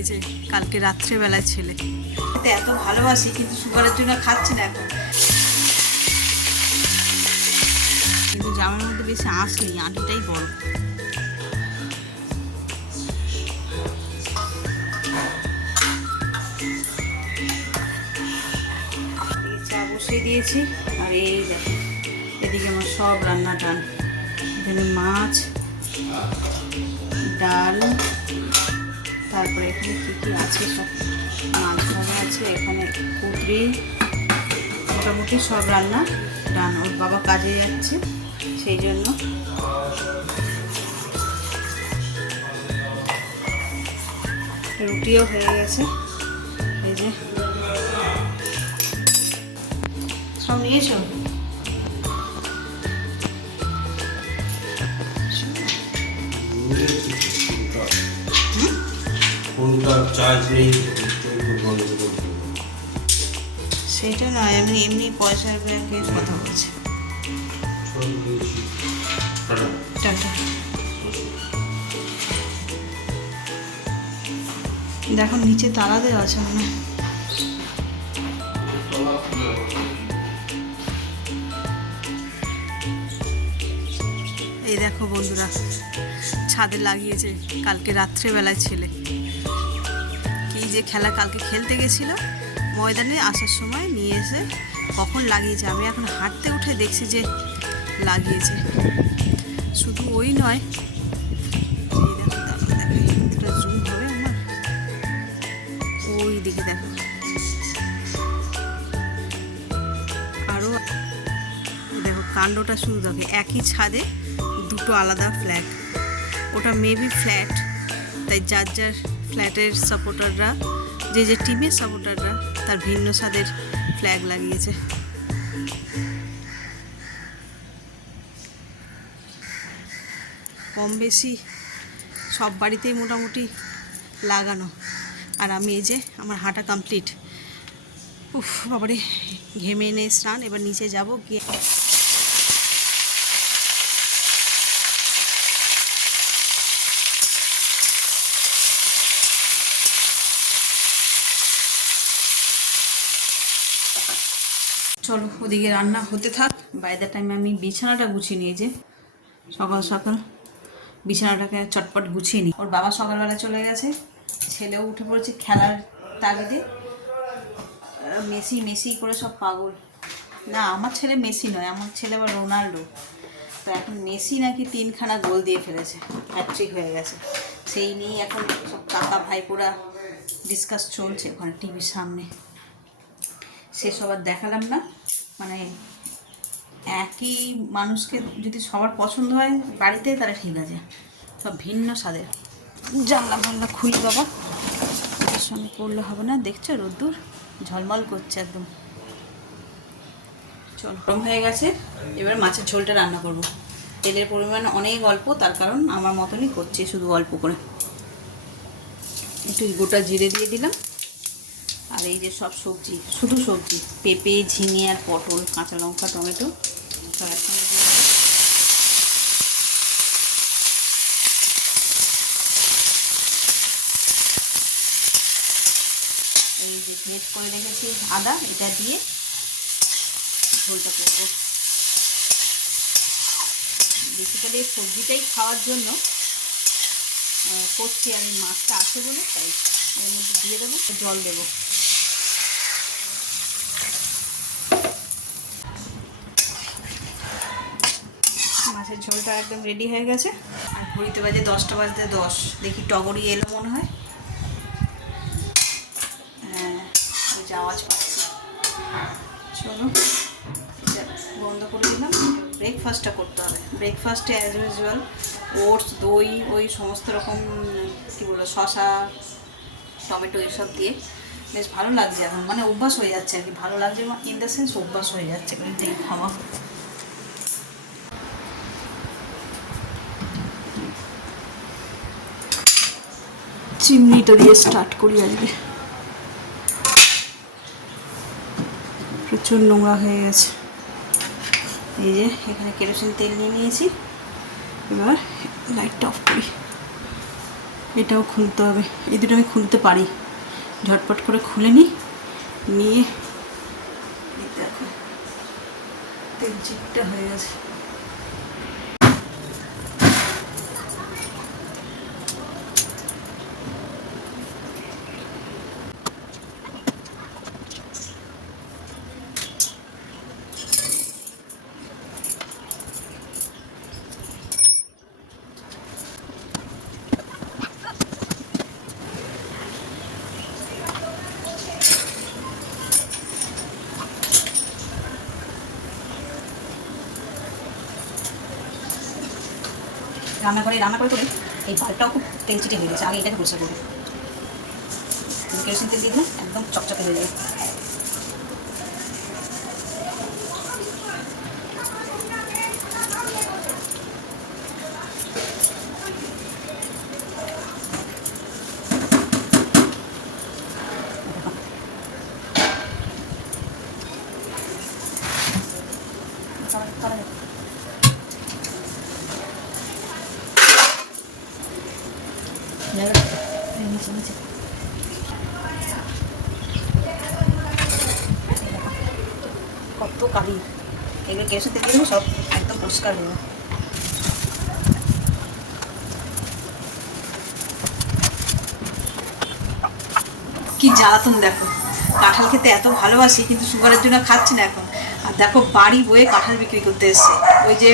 লাগিয়েছে কালকে রাত্রেবেলায় ছেলে। এত ভালোবাসি কিন্তু সুগারের জন্য খাচ্ছি না এখন। কিন্তু জামার মধ্যে বেশি আঁশ নেই, আঁটিটাই বড়। চা বসিয়ে দিয়েছি আর এই দেখো এদিকে আমার সব রান্না টান। এখানে মাছ, ডাল, তারপরে এখানে কী কী আছে সব মাছ ভাজা আছে, এখানে কুদরি, মোটামুটি সব রান্না ডান। ওর বাবা কাজে যাচ্ছে সেই জন্য। রুটিও হয়ে গেছে, এই যে সব নিয়েছো। সেটা নয়, আমি এমনি পয়সার ব্যাগে কথা বলছি। দেখো নিচে তালা দেওয়া আছে মনে হয়। এই দেখো বন্ধুরা, ছাদে লাগিয়েছে কালকে রাত্রেবেলায় ছেলে। কি যে খেলা, কালকে খেলতে গেছিল ময়দানে, আসার সময় নিয়ে এসে কখন লাগিয়েছে। আমি এখন হাঁটতে উঠে দেখছি যে লাগিয়েছে। শুধু ওই নয়, জুম হবে আমার, ওই দিকে দেখো আরও দেখো কাণ্ডটা শুধু দেখো। একই ছাদে দুটো আলাদা ফ্ল্যাট। ওটা মেবি ফ্ল্যাট, তাই যার যার ফ্ল্যাটের সাপোর্টাররা, যে যে টিমের সাপোর্টাররা তার ভিন্ন স্বাদের ফ্ল্যাগ লাগিয়েছে। কম বেশি সব বাড়িতেই মোটামুটি লাগানো। আর আমি এই যে আমার হাঁটা কমপ্লিট। উফ বাবারে, ঘেমে এনে স্নান। এবার নিচে যাব, গিয়ে চলো ওদিকে রান্না হতে থাক। বাই দ্য টাইম আমি বিছানাটা গুছিয়ে নিই। যে সকাল সকাল বিছানাটাকে চটপট গুছিয়ে নিই। ওর বাবা সকালবেলা চলে গেছে, ছেলেও উঠে পড়েছে খেলার তাগিদে। মেসি মেসি করে সব পাগল। না, আমার ছেলে মেসি নয়, আমার ছেলে আবার রোনাল্ডো। তো এখন মেসি নাকি 3খানা গোল দিয়ে ফেলেছে, হ্যাট্রিক হয়ে গেছে। সেই নিয়ে এখন সব কাকা ভাইপোরা ডিসকাস চলছে ওখানে টিভির সামনে। সেসব আর দেখালাম না। মানে একই মানুষকে যদি সবার পছন্দ হয় বাড়িতে, তারা ঠিক আছে, সব ভিন্ন স্বাদের। জানলা ফানলা খুলি বাবা, ওদের সঙ্গে করলে হবে না। দেখছো রোদ্দুর ঝলমল করছে একদম। চল, গরম হয়ে গেছে, এবার মাছের ঝোলটা রান্না করব। তেলের পরিমাণ অনেক অল্প, তার কারণ আমার মতনই করছি, শুধু অল্প করে। একটু গোটা জিরে দিয়ে দিলাম। আর এই যে সব সবজি, শুধু সবজি, পেঁপে, ঝিঙে আর পটল, কাঁচা লঙ্কা, টমেটো সব একসঙ্গে দিয়ে দেবো। এই যে গ্রেট করে রেখেছি আদা, এটা দিয়ে ঝোলটা করবো। বেসিক্যালি এই সবজিটাই খাওয়ার জন্য করছি, আর এই মাছটা আছে বলে তাই এর মধ্যে দিয়ে দেবো, জল দেবো। মাছের ঝোলটা একদম রেডি হয়ে গেছে। আর ঘড়িতে বাজে 10টা বাজতে 10। দেখি টগরি এলো মনে হয়। হ্যাঁ, ওই যে আওয়াজ পাচ্ছি। চলো এটা বন্ধ করে দিলাম। ব্রেকফাস্টটা করতে হবে। ব্রেকফাস্টে অ্যাজ ইউজুয়াল ওটস, দই, ওই সমস্ত রকম কী বলবো, শসা, টমেটো এসব দিয়ে বেশ ভালো লাগছে এখন। মানে অভ্যাস হয়ে যাচ্ছে আর কি। ভালো লাগছে ইন দ্য সেন্স অভ্যাস হয়ে যাচ্ছে এই খাওয়া। চিমনিটা দিয়ে স্টার্ট করি আজকে। প্রচুর নোংরা হয়ে গেছে। এই যে এখানে কেরোসিন তেল নিয়ে নিয়েছি। এবার লাইটটা অফ করি। এটাও খুলতে হবে, এই দুটো আমি খুলতে পারি, ঝটপট করে খুলে নিই, নিয়ে দেখো তেল চিটটা হয়ে গেছে। রান্না করে করে এই ভাতটাও খুব তেল চিটে হয়ে গেছে, আগে এটাকে পরিষ্কার করবো। কেরোসিন তেল দিয়ে দিলে একদম চকচকে হয়ে যায়। কত কালি, এগুলো কেরোসিন তেল দিয়ে সব একদম পরিষ্কার হয়ে যায়। কি জ্বালাতন দেখো, কাঁঠাল খেতে এত ভালোবাসি কিন্তু সুগারের জন্য খাচ্ছি না এখন। আর দেখো বাড়ি বয়ে কাঁঠাল বিক্রি করতে এসছে, ওই যে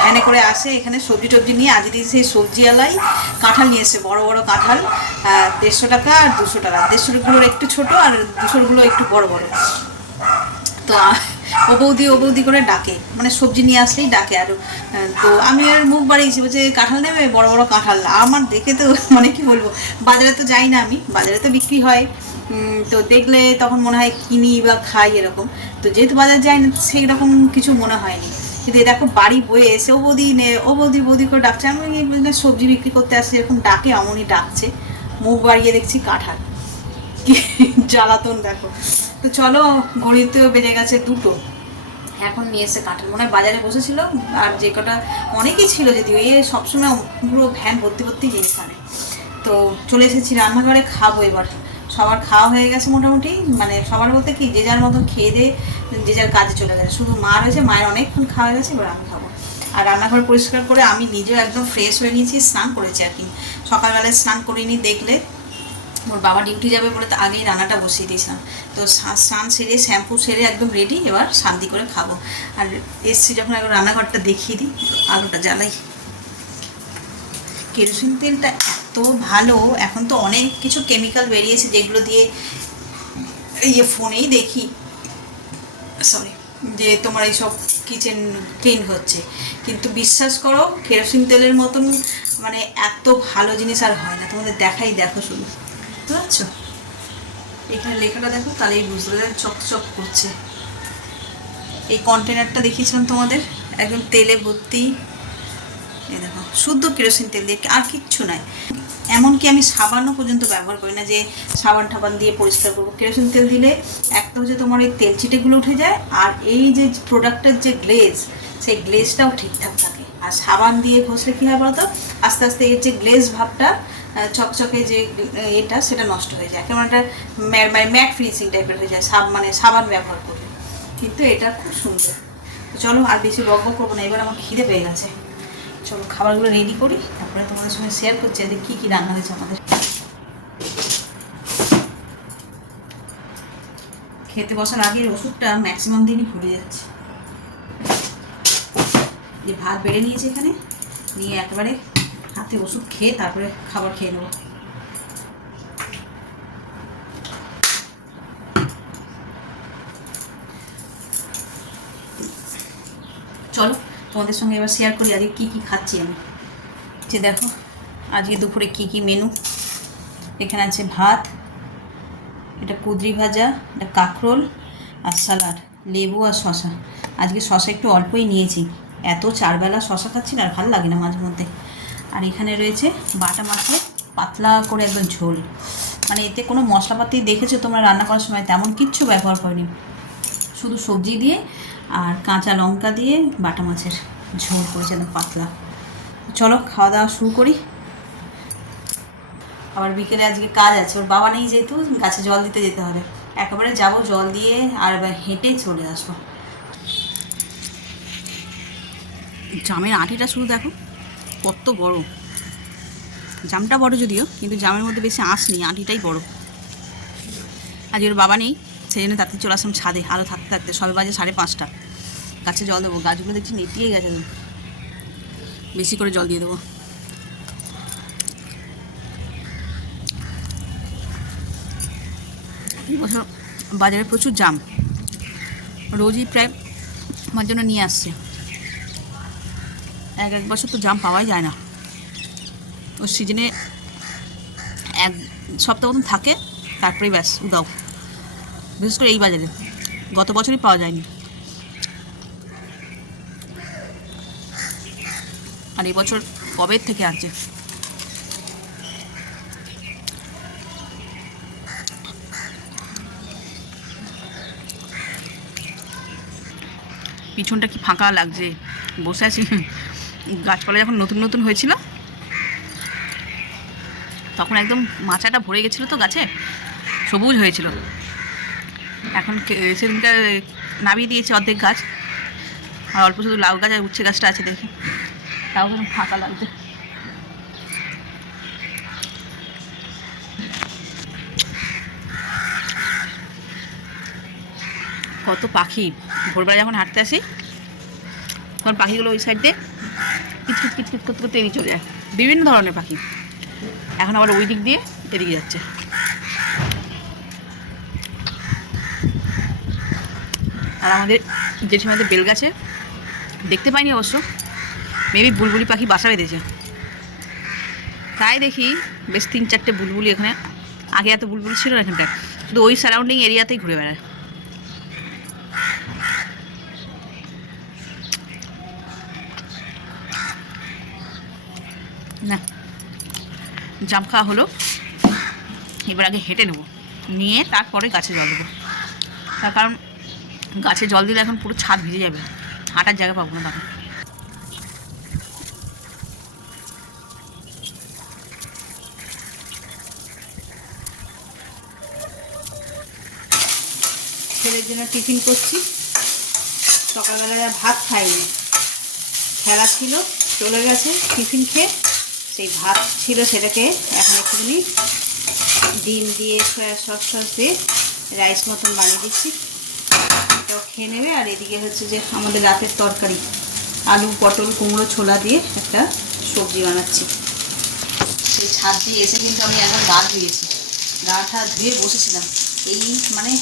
ভ্যানে করে আসে এখানে সবজি টবজি নিয়ে, আজ দিয়ে সেই সবজিওয়ালাই কাঁঠাল নিয়ে এসে বড় বড় কাঁঠাল, 150 টাকা আর 200 টাকা। 150গুলোর একটু ছোট আর 200গুলো একটু বড় বড়। তো ও বৌদি করে ডাকে, মানে সবজি নিয়ে আসলেই ডাকে। আর তো আমি আর মুখ বাড়িয়েছি, বলছে কাঁঠাল নেবে, বড় বড় কাঁঠাল। আমার দেখে তো মানে কি বলবো, বাজারে তো যাই না আমি, বাজারে তো বিক্রি হয়, তো দেখলে তখন মনে হয় কিনি বা খাই এরকম। তো যেহেতু বাজার যাই না সেই রকম কিছু মনে হয়নি, কিন্তু দেখো বাড়ি বয়ে এসে ও বৌদি করে ডাকছে। আমি সবজি বিক্রি করতে আসছি এরকম ডাকে, এমনই ডাকছে, মুখ বাড়িয়ে দেখছি কাঁঠাল। কি জ্বালাতন দেখো। তো চলো, ঘড়িতেও বেজে গেছে 2টো, এখন নিয়ে এসে কাঁঠাল, মনে হয় বাজারে বসেছিল। আর যে কটা অনেকেই ছিল, যদিও এ সবসময় পুরো ভ্যান ভর্তি জিনিস আনে। তো চলে এসেছি রান্নাঘরে, খাবো এবার। সবার খাওয়া হয়ে গেছে মোটামুটি, মানে সবার বলতে কি যে যার মতো খেয়ে দিয়ে যে যার কাজে চলে গেছে, শুধু মা রয়েছে, মায়ের অনেকক্ষণ খাওয়া গেছে, এবার আমি খাবো। আর রান্নাঘর পরিষ্কার করে আমি নিজেও একদম ফ্রেশ হয়ে নিয়েছি, স্নান করেছি আর কি। সকালবেলায় স্নান করিনি, দেখলে ওর বাবা ডিউটি যাবে বলে তো আগেই রান্নাটা বসিয়ে দিয়েছিলাম। তো স্নান সেরে শ্যাম্পু সেরে একদম রেডি, এবার শান্তি করে খাবো। আর এসছি যখন একবার রান্নাঘরটা দেখিয়ে দিই, আলুটা জ্বালাই। কেরোসিন তেলটা এত ভালো, এখন তো অনেক কিছু কেমিক্যাল বেরিয়েছে যেগুলো দিয়ে ফোনেই দেখি, সরি, যে তোমার এইসব কিচেন ক্লিন হচ্ছে, কিন্তু বিশ্বাস করো কেরোসিন তেলের মতন মানে এত ভালো জিনিস আর হয় না। তোমাদের দেখো শুধু, বুঝতে পারছো? এখানে লেখাটা দেখো, তাহলেই বুঝতে পারবে, চকচক করছে। এই কন্টেনারটা দেখিয়েছিলাম তোমাদের, একদম তেলে ভর্তি। এই দেখো, শুদ্ধ কেরোসিন তেল দিয়ে, আর কিচ্ছু নাই। এমনকি আমি সাবানও পর্যন্ত ব্যবহার করি না যে সাবান টাবান দিয়ে পরিষ্কার করবো। কেরোসিন তেল দিলে একটা হচ্ছে তোমার এই তেল চিটেগুলো উঠে যায়, আর এই যে প্রোডাক্টের যে গ্লেজ, সেই গ্লেজটাও ঠিকঠাক থাকে। আর সাবান দিয়ে ঘষলে কী হয় বলতো, আস্তে আস্তে এর যে গ্লেজ ভাবটা, চকচকে যে এটা, সেটা নষ্ট হয়ে যায়, কেমন একটা ম্যাট ফিনিশিং টাইপের হয়ে যায় মানে সাবান ব্যবহার করলে। কিন্তু এটা খুব সুন্দর। চলো আর বেশি বক করবো না, এবার আমার খিদে পেয়ে গেছে। চলো খাবারগুলো রেডি করি, তারপরে তোমাদের সঙ্গে শেয়ার করছি যে কী কী রান্না হয়েছে আমাদের। খেতে বসার আগের ওষুধটা ম্যাক্সিমাম দিনই ভুলে যাচ্ছে। যে ভাত বেড়ে নিয়েছি এখানে, নিয়ে একেবারে হাতে ওষুধ খেয়ে তারপরে খাবার খেয়ে নেবো। চলো তোমাদের সঙ্গে এবার শেয়ার করি আজকে কী কী খাচ্ছি আমি। যে দেখো আজকে দুপুরে কী কী মেনু। এখানে আছে ভাত, এটা কুঁদরি ভাজা, এটা কাঁকরোল আর স্যালাড, লেবু আর শশা। আজকে শশা একটু অল্পই নিয়েছি, এত চারবেলা শশা খাচ্ছি না, আর ভালো লাগে না মাঝে মধ্যে। আর এখানে রয়েছে বাটা মাছের পাতলা করে একদম ঝোল, মানে এতে কোনো মশলাপাতি দেখেছো তোমরা রান্না করার সময় তেমন কিচ্ছু ব্যবহার করিনি, শুধু সবজি দিয়ে আর কাঁচা লঙ্কা দিয়ে বাটা মাছের ঝোল করেছে একদম পাতলা। চলো খাওয়া দাওয়া শুরু করি। আবার বিকেলে আজকে কাজ আছে, ওর বাবা নেই যেহেতু গাছে জল দিতে যেতে হবে। একেবারে যাব, জল দিয়ে আর এবার হেঁটে চলে আসবো। জামের আঁটিটা শুধু দেখো কত বড়। জামটা বড় যদিও, কিন্তু জামের মধ্যে বেশি আঁশ নেই, আঁটিটাই বড়। আজ ওর বাবা নেই, সেই জন্য তাতে চলে আসলাম ছাদে। আলো থাকতে থাকতে সবে বাজে 5:30। গাছে জল দেবো, গাছগুলো দেখছি নেতিয়ে গেছে, বেশি করে জল দিয়ে দেবো। এই বছর বাজারে প্রচুর জাম, রোজই প্রায় আমার জন্য নিয়ে আসছে। এক বছর তো জাম পাওয়াই যায় না, ওর সিজনে 1 সপ্তাহ মতন থাকে, তারপরেই ব্যাস উদাও। বিশেষ করে এই বাজারে গত বছরই পাওয়া যায়নি, আর এই বছর কবে থেকে আসছে। পিছনটা কি ফাঁকা লাগছে, বসে আছি। গাছপালা যখন নতুন নতুন হয়েছিল তখন একদম মাচাটা ভরে গেছিলো, তো গাছে সবুজ হয়েছিল। এখন সেদিনকার নামিয়ে দিয়েছে অর্ধেক গাছ, আর অল্প শুধু লাউ গাছ আর উচ্ছে গাছটা আছে, দেখি তাও কেন ফাঁকা লাগছে। কত পাখি, ভোরবেলা যখন হাঁটতে আসি তখন পাখিগুলো ওই সাইড দিয়ে কিচকিচ কিচকিচ করতে করতে এদিকে চলে যায়, বিভিন্ন ধরনের পাখি। এখন আবার ওই দিক দিয়ে এদিকে যাচ্ছে। আর আমাদের জেঠিমাদের বেল গাছে দেখতে পাইনি অবশ্য, মেবি বুলবুলি পাখি বাসা বেঁধেছে, তাই দেখি বেশ 3-4টে বুলবুলি এখানে। আগে এত বুলবুলি ছিল না এখানটায়, শুধু ওই সারাউন্ডিং এরিয়াতেই ঘুরে বেড়ায়। না, জাম খাওয়া হলো, এবার আগে হেঁটে নেবো, নিয়ে তারপরে গাছে জল দেবো। তার কারণ গাছে জল দিলে এখন পুরো ছাদ ভিজে যাবে, হাঁটার জায়গা পাবো না তখন। ছেলের জন্য টিফিন করছি। সকালবেলা ভাত খাইনি, খেলা ছিল, চলে গেছে টিফিন খেয়ে। সেই ভাত ছিল সেটাকে এখন একটুখানি ডিম দিয়ে সয়া সস দিয়ে রাইস মতন বানিয়ে দিচ্ছি, এটাও খেয়ে নেবে। আর এদিকে হচ্ছে যে আমাদের রাতের তরকারি, আলু পটল কুমড়ো ছোলা দিয়ে একটা সবজি বানাচ্ছি। সেই ছাদ দিয়ে এসে কিন্তু আমি একবার গা ধুয়েছি, গাটা ধুয়ে বসেছিলাম। এই মানে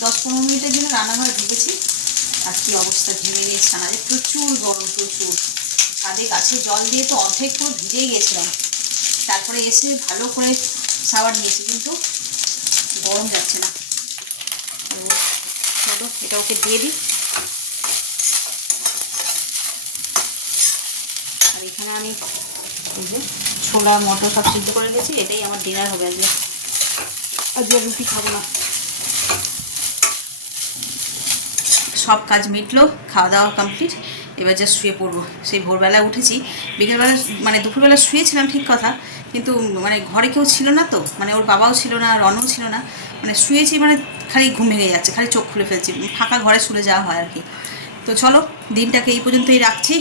10-15 মিনিটের জন্য রান্নাঘরে ঢুকেছি, আর কি অবস্থা, ঘেমে নিয়েছি। ছানাতে প্রচুর গরম, প্রচুর। ছাদে গাছে জল দিয়ে তো অর্ধেক পুরো ভিজেই গেছিলাম, তারপরে এসে ভালো করে শাওয়ার নিয়েছি, কিন্তু গরম যাচ্ছে না। চলো এটা ওকে দিয়ে দিই। আর এখানে আমি এই যে ছোলা মটর সব সিদ্ধ করে রেখেছি, এটাই আমার ডিনার হবে আজকে। আজকে রুটি খাবো না। সব কাজ মিটলো, খাওয়া দাওয়া কমপ্লিট, এবার যা শুয়ে পড়বো। সেই ভোরবেলা উঠেছি, বিকেলবেলা মানে দুপুরবেলা শুয়েছিলাম ঠিক কথা, কিন্তু মানে ঘরে কেউ ছিল না তো, মানে ওর বাবাও ছিল না, রনও ছিল না, মানে শুয়েছি মানে খালি ঘুম ভেঙে যাচ্ছে, খালি চোখ খুলে ফেলছি, ফাঁকা ঘরে শুলে যাওয়া হয় আর কি। তো চলো দিনটাকে এই পর্যন্তই রাখছি।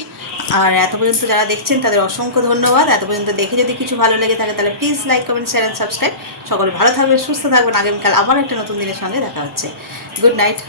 আর এত পর্যন্ত যারা দেখছেন তাদের অসংখ্য ধন্যবাদ। এত পর্যন্ত দেখে যদি কিছু ভালো লেগে থাকে তাহলে please like comment share and subscribe. সকলে ভালো থাকবেন, সুস্থ থাকবেন। আগামীকাল আবার একটা নতুন দিনের সঙ্গে দেখা হচ্ছে। Good night.